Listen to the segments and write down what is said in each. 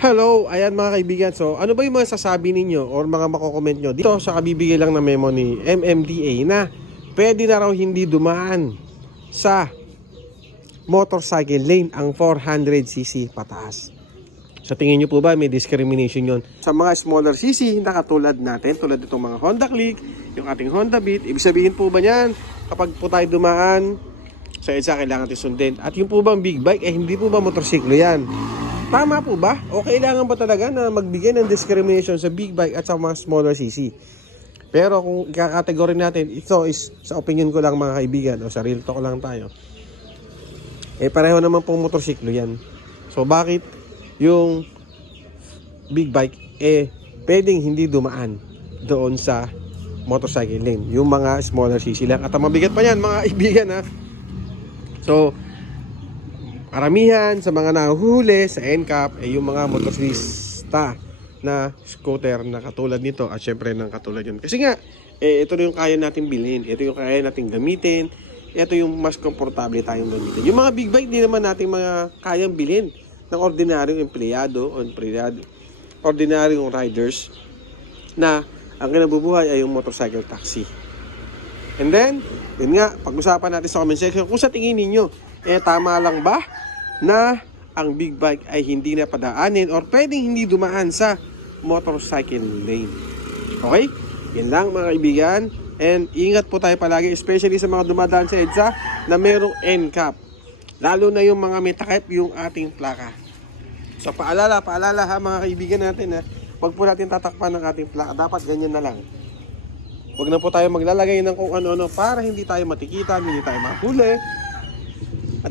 Hello, ayan mga kaibigan. So, ano ba yung mga sasabi ninyo or mga makokomment nyo dito sa kabibigay lang na memo ni MMDA na pwede na raw hindi dumaan sa motorcycle lane ang 400cc pataas. Sa tingin nyo po ba may discrimination yon Sa mga smaller cc na katulad natin, tulad itong mga Honda Click, yung ating Honda Beat, ibig sabihin po ba niyan kapag po tayo dumaan sa EDSA kailangan natin sundin. At yung po bang big bike, eh hindi po ba motorsiklo yan? Tama po ba? O kailangan ba talaga na magbigay ng discrimination sa big bike at sa mga smaller cc? Pero kung ikakategory natin, ito is sa opinion ko lang mga kaibigan o sa real talk lang tayo. Eh pareho naman pong motorsiklo yan. So bakit yung big bike eh pwedeng hindi dumaan doon sa motorcycle lane. Yung mga smaller cc lang. At ang mabigat pa yan mga kaibigan ha. So, karamihan sa mga nahuhuli sa NCAP ay yung mga motosikista na scooter na katulad nito at syempre ng katulad yun. Kasi nga, eh, ito na yung kaya natin bilhin, ito yung kaya natin gamitin, ito yung mas komportable tayong gamitin. Yung mga big bike, di naman natin mga kayang bilhin ng ordinaryong empleyado o empleyado, ordinaryong riders na ang kinabubuhay ay yung motorcycle taxi. And then, yun nga, pag-usapan natin sa comment section kung sa tingin ninyo, eh tama lang ba na ang big bike ay hindi na padaanin or pwedeng hindi dumaan sa motorcycle lane. Okay? Yan lang mga kaibigan. And ingat po tayo palagi, especially sa mga dumadaan sa EDSA na merong NCAP. Lalo na yung mga may takip yung ating plaka. So paalala, paalala ha mga kaibigan natin ha. Huwag po natin tatakpan ng ating plaka. Dapat ganyan na lang. Huwag na po tayo maglalagay ng kung ano-ano para hindi tayo matikitan, hindi tayo mahuli,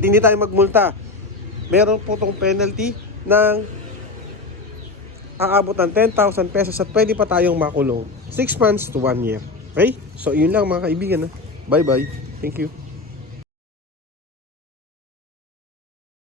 at hindi tayo magmulta. Meron po tong penalty ng aabot ng 10,000 pesos at pwede pa tayong makulong 6 months to 1 year. Okay? So, yun lang mga kaibigan. Bye-bye. Thank you.